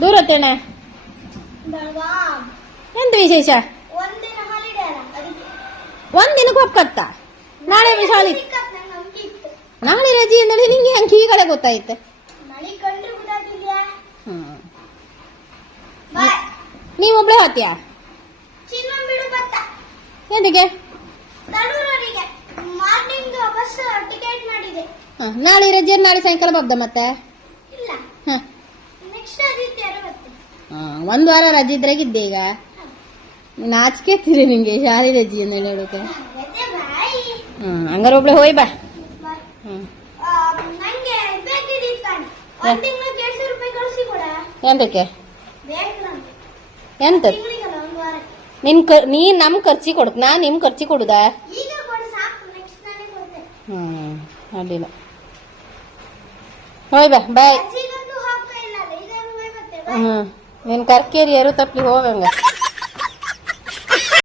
ದೂರ ಹೋಗ್ತೇಣ ಎಂತ ವಿಶೇಷ ಒಂದಿನಕ್ಕೆ ಒಪ್ಪತ್ತ ನಾಳೆ ಶಾಲೆ ನಾಳೆ ರಜೆ ಅಂದ್ರೆ ನಿಂಗೆ ಹಂಗೆ ಈಗಲೇ ಗೊತ್ತಾಯ್ತು ನೀವೊಬ್ಳೆ ಹೋಗ್ತೀಯಾ ಎಂತಕ್ಕೆ ನಾಳೆ ರಜೆ ನಾಳೆ ಸಾಯಂಕಾಲ ಬಗ್ದ ಮತ್ತೆ ಒಂದ್ ವಾರ ರಜೆ ಇದ್ರಾಗಿದ್ದೆ ಈಗ ನಾಚಿಕೆ ಎತ್ತೀರಿ ನಿಂಗೆ ಶಾಲೆ ರಜೆ ಅಂತ ಹೇಳೋಕೆ ಹಂಗಾರ ಒಬ್ಳೆ ಹೋಯ್ ಬಾ ಎಂತಕ್ಕೆ ಎಂತ ನೀ ನಮ್ ಖರ್ಚಿ ಕೊಡಕ್ ನಾ ನಿಮ್ ಖರ್ಚಿ ಕೊಡುದ ಅಡ್ಡಿಲ್ಲ ಹೋಯ್ ಬಾ ಬಾಯ್ ನಿನ್ ಕರ್ಕೇರಿ ಯಾರು ತಪ್ಪಲಿ ಹೋಗಂಗ